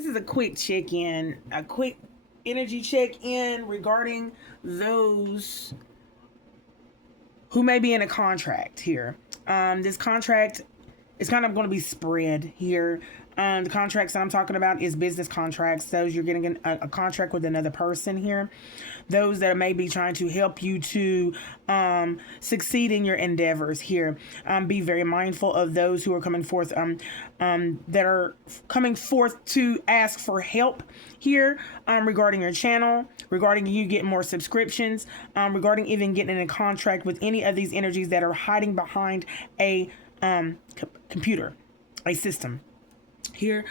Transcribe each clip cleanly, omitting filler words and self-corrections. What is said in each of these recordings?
This is a quick check-in, a quick energy check-in regarding those who may be in a contract here. This contract is kind of going to be spread here. The contracts that I'm talking about is business contracts. Those you're getting a contract with another person here. Those that may be trying to help you to succeed in your endeavors here. Be very mindful of those who are coming forth, that are coming forth to ask for help here, regarding your channel, regarding you getting more subscriptions, regarding even getting in a contract with any of these energies that are hiding behind a computer, a system here.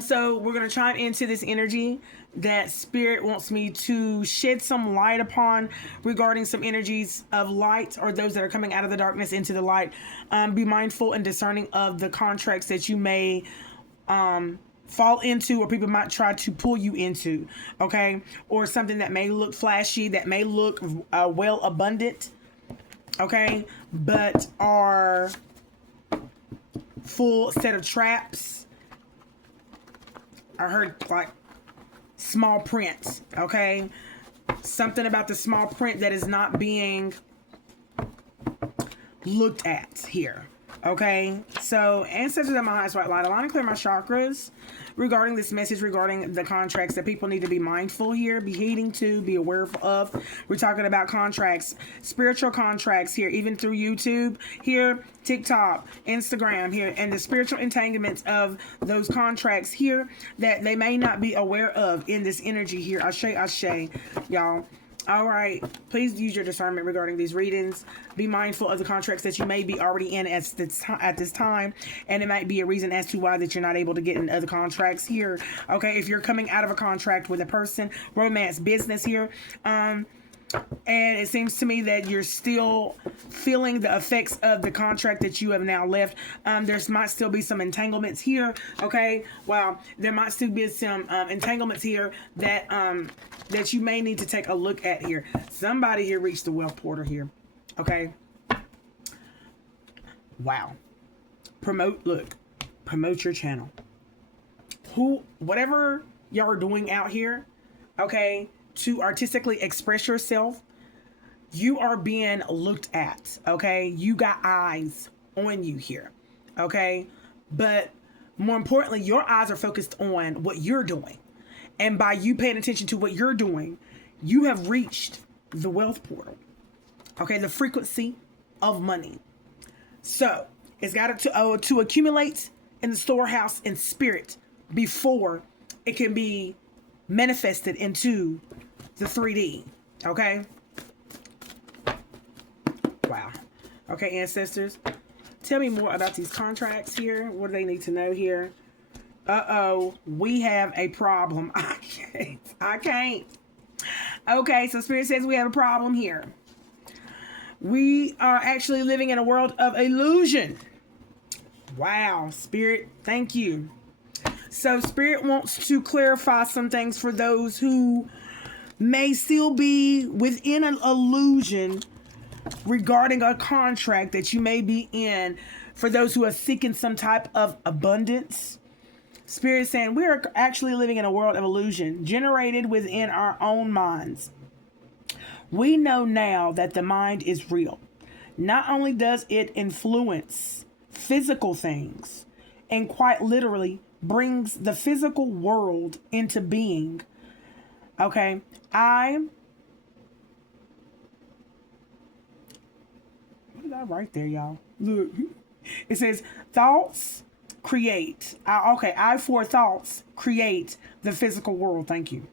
So we're going to chime into this energy that Spirit wants me to shed some light upon regarding some energies of light, or those that are coming out of the darkness into the light. Be mindful and discerning of the contracts that you may fall into, or people might try to pull you into, okay? Or something that may look flashy, that may look well abundant, okay, but are full set of traps. I heard like small print, okay? Something about the small print that is not being looked at here, okay? So, ancestors of my highest white light, align and clear my chakras regarding this message, regarding the contracts that people need to be mindful here, be heeding to, be aware of. We're talking about contracts, spiritual contracts here, even through YouTube here, TikTok, Instagram here, and the spiritual entanglements of those contracts here that they may not be aware of in this energy here. Ashe, y'all. All right, please use your discernment regarding these readings. Be mindful of the contracts that you may be already in at this time, and it might be a reason as to why that you're not able to get in other contracts here. Okay, if you're coming out of a contract with a person, romance, business here, and it seems to me that you're still feeling the effects of the contract that you have now left. There might still be some entanglements here. Okay, wow, there might still be some entanglements here that that you may need to take a look at here. Somebody here reached the wealth portal here. Okay, wow. Promote your channel. Whatever y'all are doing out here, okay, to artistically express yourself, you are being looked at, okay? You got eyes on you here, okay? But more importantly, your eyes are focused on what you're doing. And by you paying attention to what you're doing, you have reached the wealth portal, okay? The frequency of money. So it's got to accumulate in the storehouse in spirit before it can be manifested into the 3D, okay? Wow. Okay, ancestors, tell me more about these contracts here. What do they need to know here? We have a problem. I can't. Okay, so Spirit says we have a problem here. We are actually living in a world of illusion. Wow, Spirit, thank you. So Spirit wants to clarify some things for those who may still be within an illusion regarding a contract that you may be in. For those who are seeking some type of abundance, Spirit is saying we are actually living in a world of illusion generated within our own minds. We know now that the mind is real. Not only does it influence physical things, and quite literally brings the physical world into being. Okay, what did I write there, y'all? Look, it says thoughts create. I for thoughts create the physical world. Thank you.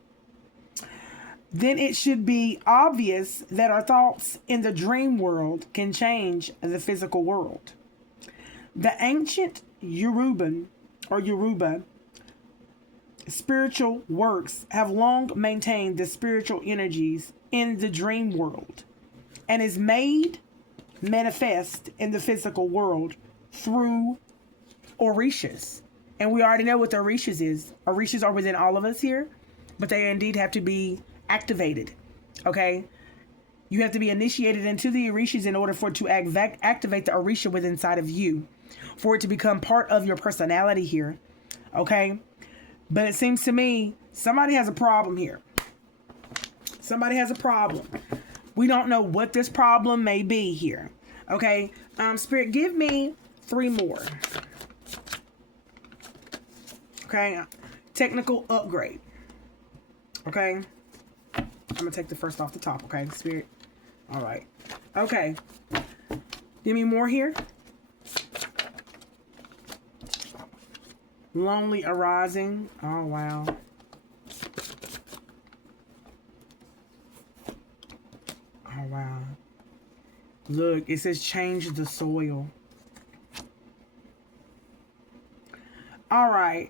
Then it should be obvious that our thoughts in the dream world can change the physical world. The ancient Yoruba spiritual works have long maintained the spiritual energies in the dream world and is made manifest in the physical world through orishas. And we already know what the orishas is. Orishas are within all of us here, but they indeed have to be activated. Okay? You have to be initiated into the orishas in order for it to activate the orisha within inside of you, for it to become part of your personality here. Okay? But it seems to me somebody has a problem here. Somebody has a problem. We don't know what this problem may be here. Okay. Spirit, give me 3 more. Okay. Technical upgrade. Okay. I'm going to take the first off the top. Okay. Spirit. All right. Okay. Give me more here. Lonely arising. Oh, wow. Oh, wow. Look, it says change the soil. All right.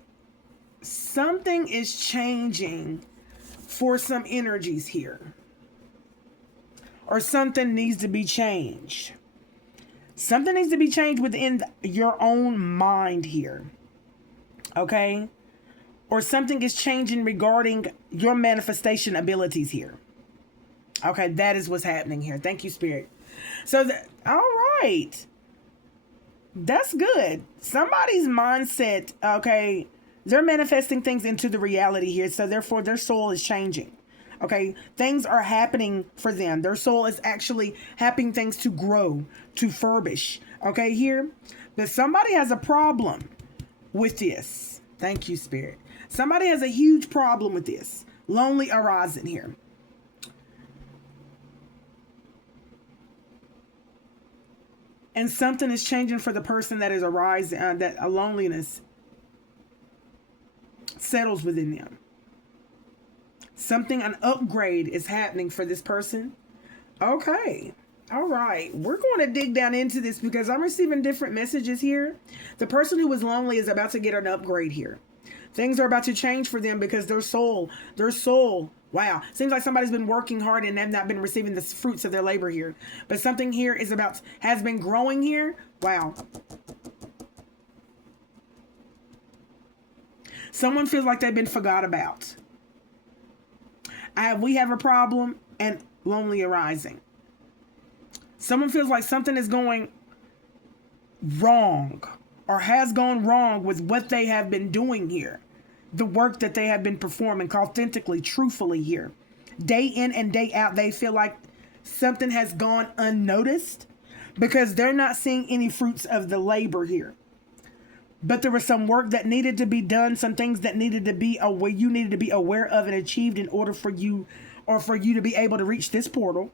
Something is changing for some energies here. Or something needs to be changed. Something needs to be changed within your own mind here. Okay? Or something is changing regarding your manifestation abilities here. Okay, that is what's happening here. Thank you, Spirit. So, all right. That's good. Somebody's mindset, okay, they're manifesting things into the reality here. So, therefore, their soul is changing. Okay, things are happening for them. Their soul is actually having things to grow, to furbish. Okay, here. But somebody has a problem with this. Thank you, Spirit. Somebody has a huge problem with this. Lonely arising here. And something is changing for the person that is arising, that a loneliness settles within them. Something, an upgrade is happening for this person. Okay. All right. We're going to dig down into this because I'm receiving different messages here. The person who was lonely is about to get an upgrade here. Things are about to change for them because their soul, wow. Seems like somebody's been working hard and they've not been receiving the fruits of their labor here. But something here has been growing here. Wow. Someone feels like they've been forgot about. We have a problem and lonely arising. Someone feels like something is going wrong or has gone wrong with what they have been doing here. The work that they have been performing authentically, truthfully here. Day in and day out, they feel like something has gone unnoticed because they're not seeing any fruits of the labor here. But there was some work that needed to be done, some things that needed to be aware, you needed to be aware of and achieved in order for you to be able to reach this portal.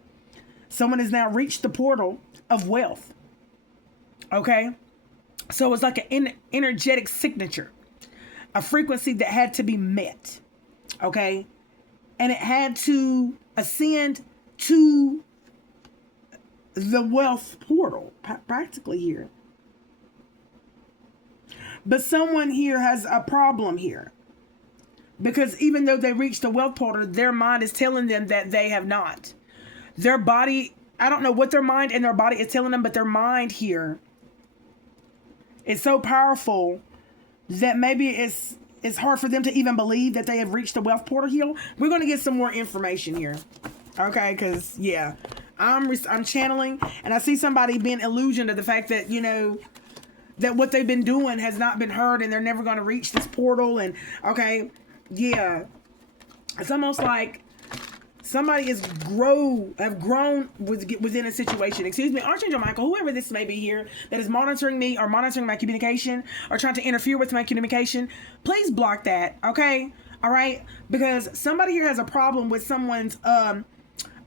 Someone has now reached the portal of wealth. Okay? So it's like an energetic signature, a frequency that had to be met. Okay? And it had to ascend to the wealth portal, practically here. But someone here has a problem here. Because even though they reached the wealth portal, their mind is telling them that they have not. Their body, I don't know what their mind and their body is telling them, but their mind here is so powerful that maybe it's hard for them to even believe that they have reached the wealth portal here. We're going to get some more information here. Okay, because, yeah, I'm channeling, and I see somebody being illusioned of the fact that, that what they've been doing has not been heard and they're never going to reach this portal. And okay, yeah, it's almost like somebody have grown within a situation. Excuse me, Archangel Michael, whoever this may be here that is monitoring me or monitoring my communication or trying to interfere with my communication, please block that. Okay, all right, because somebody here has a problem with someone's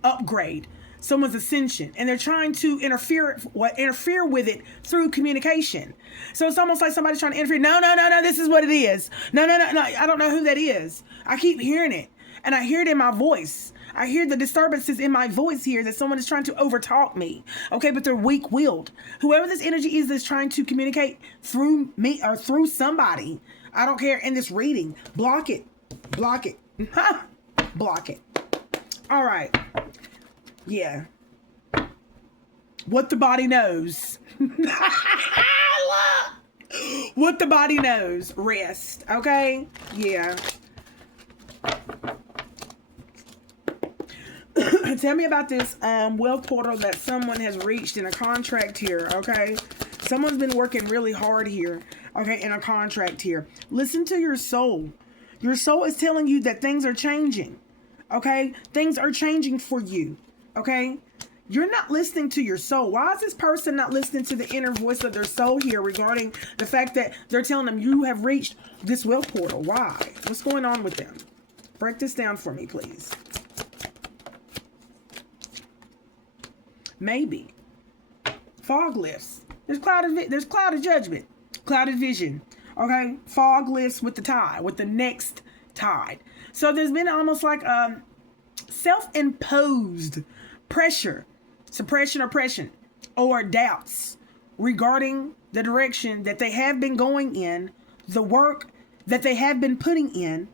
upgrade, someone's ascension, and they're trying to interfere with it through communication. So it's almost like somebody's trying to interfere. No, this is what it is. No, I don't know who that is. I keep hearing it, and I hear it in my voice. I hear the disturbances in my voice here that someone is trying to overtalk me. Okay, but they're weak-willed. Whoever this energy is that's trying to communicate through me or through somebody, I don't care, in this reading, block it. Block it. Block it. All right. Yeah. What the body knows. What the body knows. Rest. Okay? Yeah. Tell me about this wealth portal that someone has reached in a contract here. Okay? Someone's been working really hard here. Okay? In a contract here. Listen to your soul. Your soul is telling you that things are changing. Okay? Things are changing for you. Okay? You're not listening to your soul. Why is this person not listening to the inner voice of their soul here regarding the fact that they're telling them you have reached this wealth portal? Why? What's going on with them? Break this down for me, please. Maybe. Fog lifts. There's cloud of judgment. Clouded vision. Okay? Fog lifts with the tide, with the next tide. So there's been almost like self-imposed pressure, suppression, oppression, or doubts regarding the direction that they have been going in, the work that they have been putting in,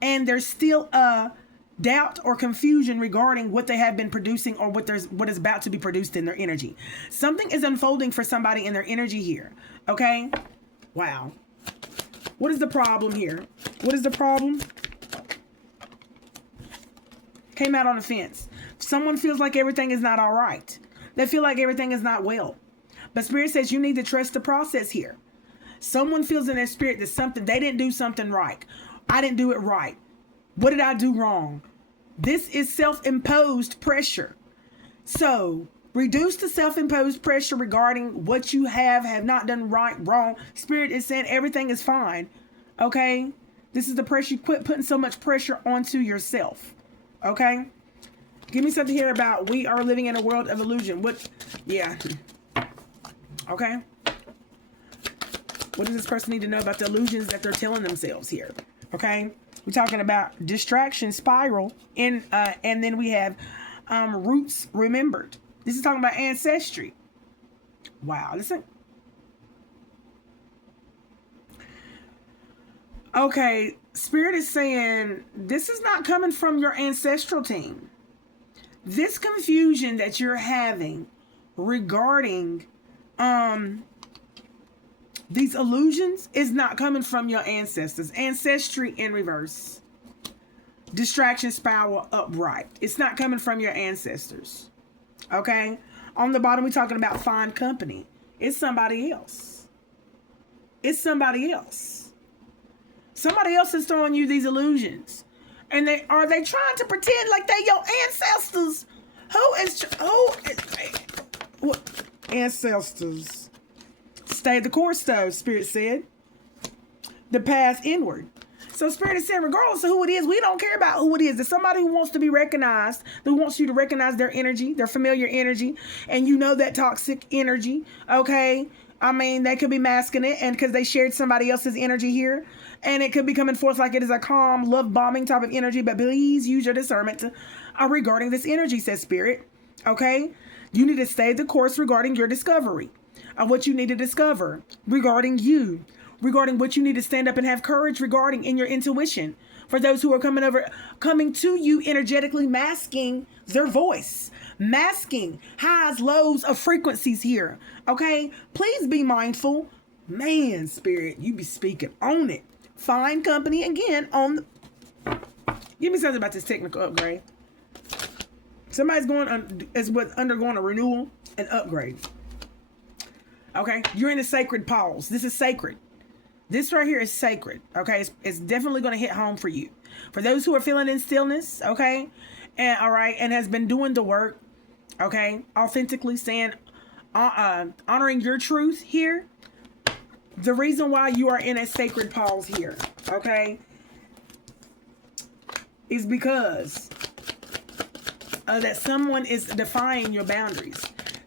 and there's still a doubt or confusion regarding what they have been producing or what is about to be produced in their energy. Something is unfolding for somebody in their energy here. Okay? Wow. What is the problem here? What is the problem? Came out on the fence. Someone feels like everything is not all right. They feel like everything is not well. But Spirit says you need to trust the process here. Someone feels in their spirit that they didn't do something right. I didn't do it right. What did I do wrong? This is self-imposed pressure. So reduce the self-imposed pressure regarding what you have not done right, wrong. Spirit is saying everything is fine. Okay? This is the pressure. You quit putting so much pressure onto yourself. Okay? Give me something here about we are living in a world of illusion. Yeah. Okay? What does this person need to know about the illusions that they're telling themselves here? Okay? We're talking about distraction spiral, and then we have roots remembered. This is talking about ancestry. Wow, listen. Okay, Spirit is saying this is not coming from your ancestral team. This confusion that you're having regarding these illusions is not coming from your ancestors. Ancestry in reverse. Distraction spiral upright. It's not coming from your ancestors. Okay? On the bottom, we're talking about fine company. It's somebody else. It's somebody else. Somebody else is throwing you these illusions. And are they trying to pretend like they your ancestors? What? Ancestors. Stay the course, though, Spirit said. The path inward. So Spirit is saying, regardless of who it is, we don't care about who it is. There's somebody who wants to be recognized, who wants you to recognize their energy, their familiar energy, and you know that toxic energy, okay? I mean, they could be masking it, and because they shared somebody else's energy here, and it could be coming forth like it is a calm, love-bombing type of energy, but please use your discernment regarding this energy, says Spirit, okay? You need to stay the course regarding your discovery of what you need to discover regarding you, regarding what you need to stand up and have courage regarding in your intuition. For those who are coming to you energetically, masking their voice, masking highs, lows of frequencies here. Okay, please be mindful. Man, Spirit, you be speaking on it. Fine company again on. Give me something about this technical upgrade. Somebody's undergoing a renewal and upgrade. Okay, you're in a sacred pause. This is sacred. This right here is sacred. Okay, it's definitely going to hit home for you. For those who are feeling in stillness, okay, and all right, and has been doing the work, okay, authentically saying, honoring your truth here. The reason why you are in a sacred pause here, okay, is because that someone is defying your boundaries.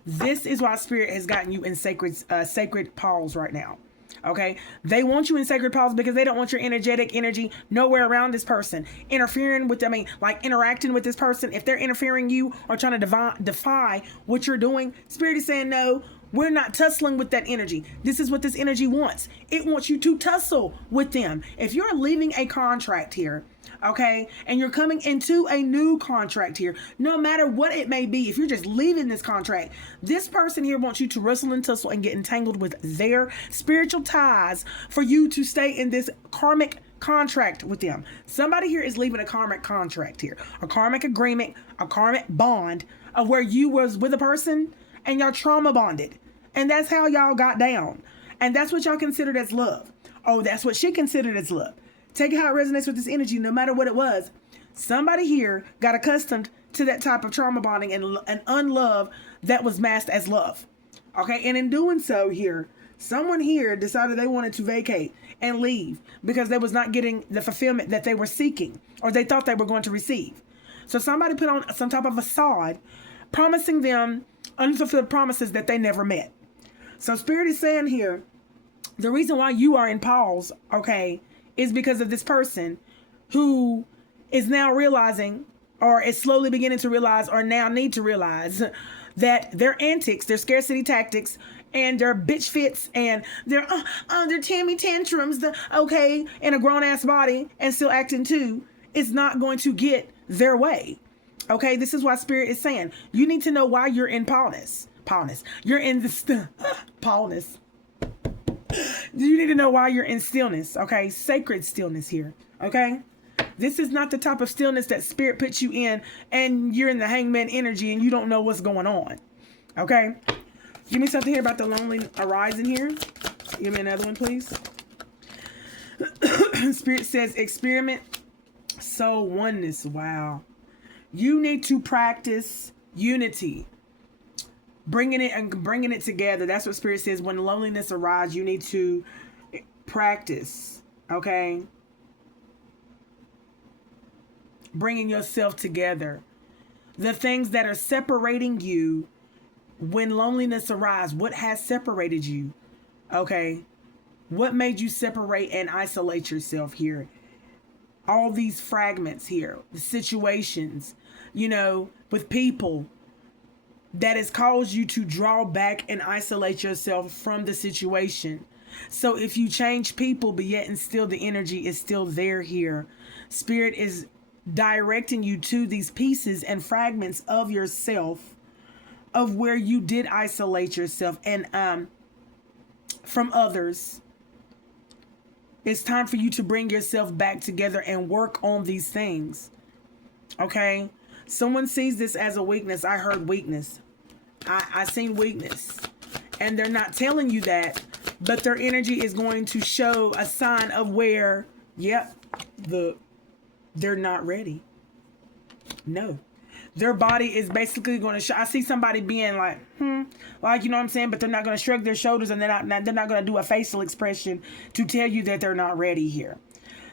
This is why Spirit has gotten you in sacred pause right now. Okay, they want you in sacred pause because they don't want your energetic energy nowhere around this person interfering with them. I mean, like interacting with this person. If they're interfering you or trying to defy what you're doing, Spirit is saying no. We're not tussling with that energy. This is what this energy wants. It wants you to tussle with them. If you're leaving a contract here, okay, and you're coming into a new contract here, no matter what it may be, if you're just leaving this contract, this person here wants you to wrestle and tussle and get entangled with their spiritual ties for you to stay in this karmic contract with them. Somebody here is leaving a karmic contract here, a karmic agreement, a karmic bond of where you was with a person and y'all trauma bonded. And that's how y'all got down. And that's what y'all considered as love. Oh, that's what she considered as love. Take how it resonates with this energy, no matter what it was. Somebody here got accustomed to that type of trauma bonding and unlove that was masked as love. Okay, and in doing so here, someone here decided they wanted to vacate and leave because they was not getting the fulfillment that they were seeking or they thought they were going to receive. So somebody put on some type of facade, promising them unfulfilled promises that they never met. So Spirit is saying here, the reason why you are in pause, okay, is because of this person who is now realizing or is slowly beginning to realize or now need to realize that their antics, their scarcity tactics, and their bitch fits and their Tammy tantrums, in a grown ass body and still acting too, is not going to get their way. Okay, this is why Spirit is saying you need to know why you're in pawness. You're in the pawness. You need to know why you're in stillness. Okay, sacred stillness here. Okay. This is not the type of stillness that Spirit puts you in and you're in the hangman energy and you don't know what's going on. Okay? Give me something here about the lonely arising here. Give me another one, please. Spirit says experiment soul oneness. Wow. You need to practice unity. Bringing it together. That's what Spirit says. When loneliness arises, you need to practice. Okay? Bringing yourself together. The things that are separating you when loneliness arises. What has separated you? Okay. What made you separate and isolate yourself here? All these fragments here. The situations, with people that has caused you to draw back and isolate yourself from the situation. So if you change people, but yet and still the energy is still there here. Spirit is directing you to these pieces and fragments of yourself of where you did isolate yourself and from others. It's time for you to bring yourself back together and work on these things. Okay? Someone sees this as a weakness. I heard weakness. I seen weakness. And they're not telling you that, but their energy is going to show a sign of where, they're not ready. No. Their body is basically going to show. I see somebody being like, you know what I'm saying? But they're not going to shrug their shoulders and they're not going to do a facial expression to tell you that they're not ready here.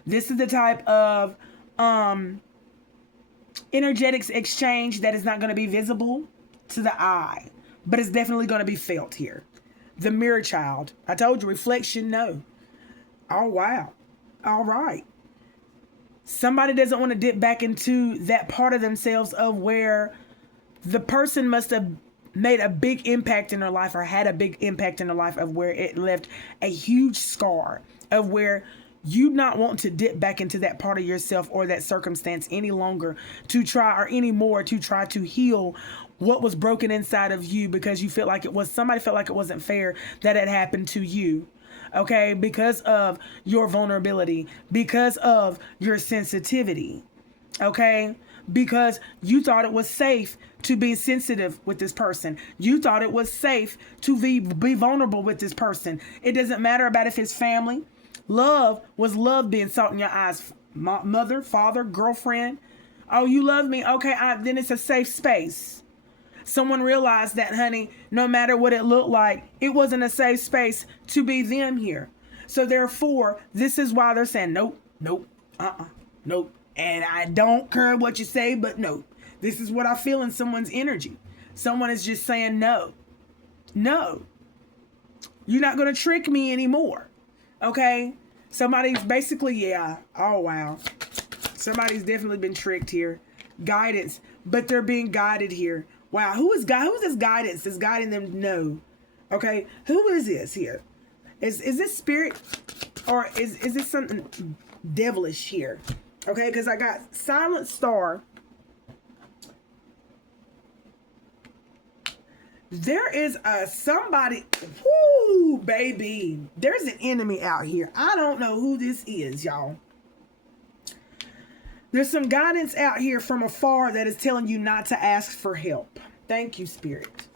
This is the type of energetics exchange that is not going to be visible to the eye, but it's definitely going to be felt here. The mirror child. I told you, reflection, no. Oh, wow. All right. Somebody doesn't want to dip back into that part of themselves of where the person must have made a big impact in their life or had a big impact in their life of where it left a huge scar of where you not want to dip back into that part of yourself or that circumstance any longer to try or anymore to try to heal what was broken inside of you because you felt like somebody felt like it wasn't fair that it happened to you. Okay, because of your vulnerability, because of your sensitivity, okay, because you thought it was safe to be sensitive with this person. You thought it was safe to be vulnerable with this person. It doesn't matter about if it's family. Love was love being sought in your eyes. Mother, father, girlfriend. Oh, you love me. Okay, then it's a safe space. Someone realized that, honey, no matter what it looked like, it wasn't a safe space to be them here. So therefore, this is why they're saying, nope, nope, nope. And I don't care what you say, but no. This is what I feel in someone's energy. Someone is just saying, no, you're not going to trick me anymore. Okay? Somebody's basically, oh, wow. Somebody's definitely been tricked here. Guidance, but they're being guided here. Wow, who is this guidance that's guiding them? No. Okay, who is this here? Is this spirit or is this something devilish here? Okay, because I got silent star. There is somebody. Whoo, baby. There's an enemy out here. I don't know who this is, y'all. There's some guidance out here from afar that is telling you not to ask for help. Thank you, Spirit.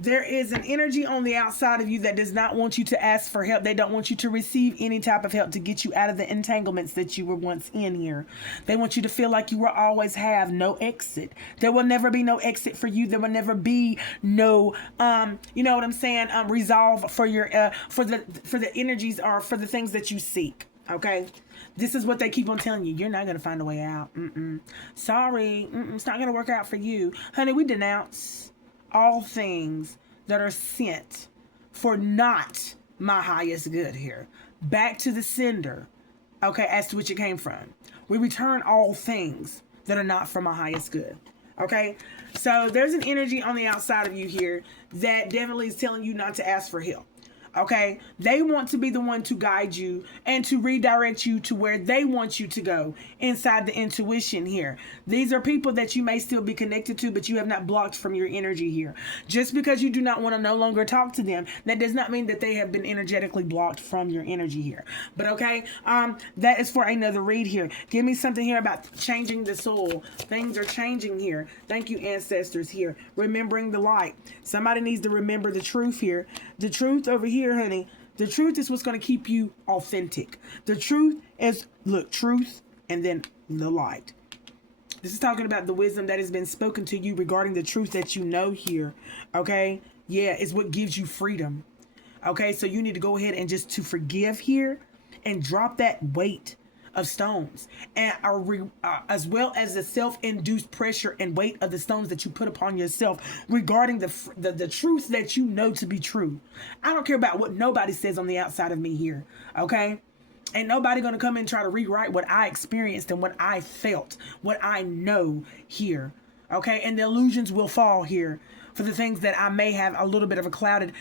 There is an energy on the outside of you that does not want you to ask for help. They don't want you to receive any type of help to get you out of the entanglements that you were once in here. They want you to feel like you will always have no exit. There will never be no exit for you. There will never be no, you know what I'm saying, resolve for your, for the energies or for the things that you seek. Okay, this is what they keep on telling you. You're not gonna find a way out. Sorry, it's not gonna work out for you, honey. We denounce all things that are sent for not my highest good here, back to the sender, okay, as to which it came from. We return all things that are not for my highest good. Okay, so there's an energy on the outside of you here that definitely is telling you not to ask for help. Okay, they want to be the one to guide you and to redirect you to where they want you to go inside the intuition here. These are people that you may still be connected to, but you have not blocked from your energy here. Just because you do not want to no longer talk to them, that does not mean that they have been energetically blocked from your energy here. But okay, that is for another read here. Give me something here about changing the soul. Things are changing here. Thank you, ancestors here. Remembering the light. Somebody needs to remember the truth here. The truth over here, honey, the truth is what's going to keep you authentic. The truth is, look, truth and then the light. This is talking about the wisdom that has been spoken to you regarding the truth that you know here. Okay? Yeah, it's what gives you freedom. Okay? So you need to go ahead and just to forgive here and drop that weight of stones, and as well as the self-induced pressure and weight of the stones that you put upon yourself regarding the truth that you know to be true. I don't care about what nobody says on the outside of me here. Okay, ain't nobody gonna come and try to rewrite what I experienced and what I felt, what I know here. Okay, and the illusions will fall here for the things that I may have a little bit of a clouded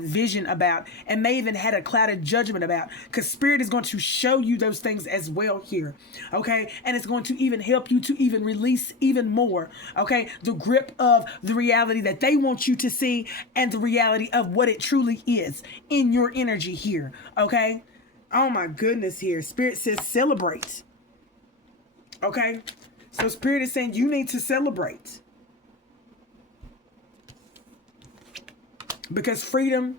vision about, and may even had a clouded judgment about, because Spirit is going to show you those things as well here. Okay, and it's going to even help you to even release even more, okay, the grip of the reality that they want you to see and the reality of what it truly is in your energy here. Okay, oh my goodness, here Spirit says celebrate. Okay, so Spirit is saying you need to celebrate. Because freedom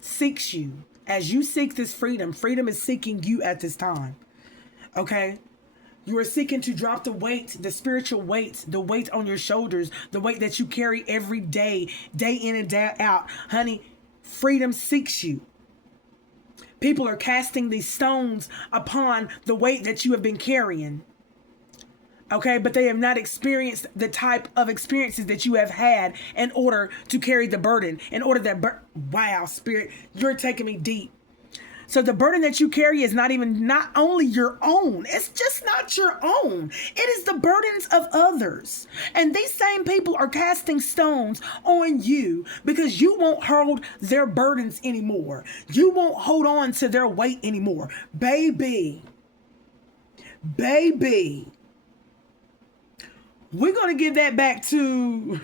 seeks you. As you seek this freedom, freedom is seeking you at this time. Okay? You are seeking to drop the weight, the spiritual weight, the weight on your shoulders, the weight that you carry every day, day in and day out. Honey, freedom seeks you. People are casting these stones upon the weight that you have been carrying. Okay, but they have not experienced the type of experiences that you have had in order to carry the burden. In order that, wow, Spirit, you're taking me deep. So the burden that you carry is not only your own. It's just not your own. It is the burdens of others. And these same people are casting stones on you because you won't hold their burdens anymore. You won't hold on to their weight anymore. Baby. We're going to give that back to...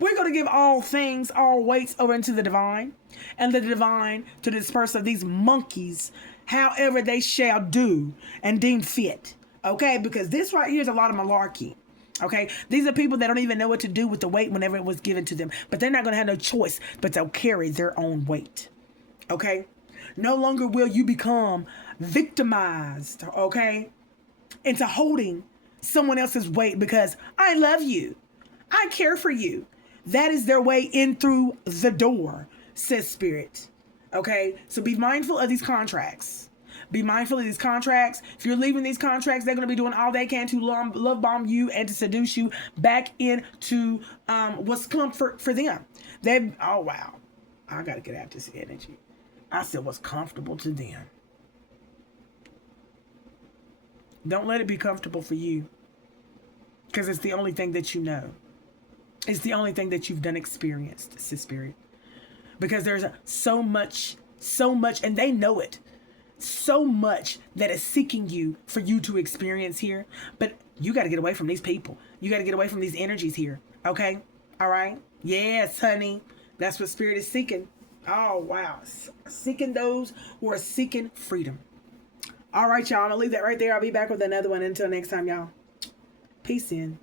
We're going to give all things, all weights over into the divine, and the divine to disperse of these monkeys, however they shall do and deem fit. Okay? Because this right here is a lot of malarkey. Okay? These are people that don't even know what to do with the weight whenever it was given to them. But they're not going to have no choice, but they'll carry their own weight. Okay? No longer will you become victimized, okay, into holding someone else's weight because I love you. I care for you. That is their way in through the door, says Spirit. Okay? So be mindful of these contracts. Be mindful of these contracts. If you're leaving these contracts, they're going to be doing all they can to love bomb you and to seduce you back into what's comfort for them. Oh, wow. I got to get out this energy. I said what's comfortable to them. Don't let it be comfortable for you. Because it's the only thing that you know. It's the only thing that you've done experienced, says Spirit. Because there's so much, and they know it. So much that is seeking you for you to experience here. But you got to get away from these people. You got to get away from these energies here. Okay? All right? Yes, honey. That's what Spirit is seeking. Oh, wow. Seeking those who are seeking freedom. All right, y'all. I'm going to leave that right there. I'll be back with another one. Until next time, y'all. Peace in.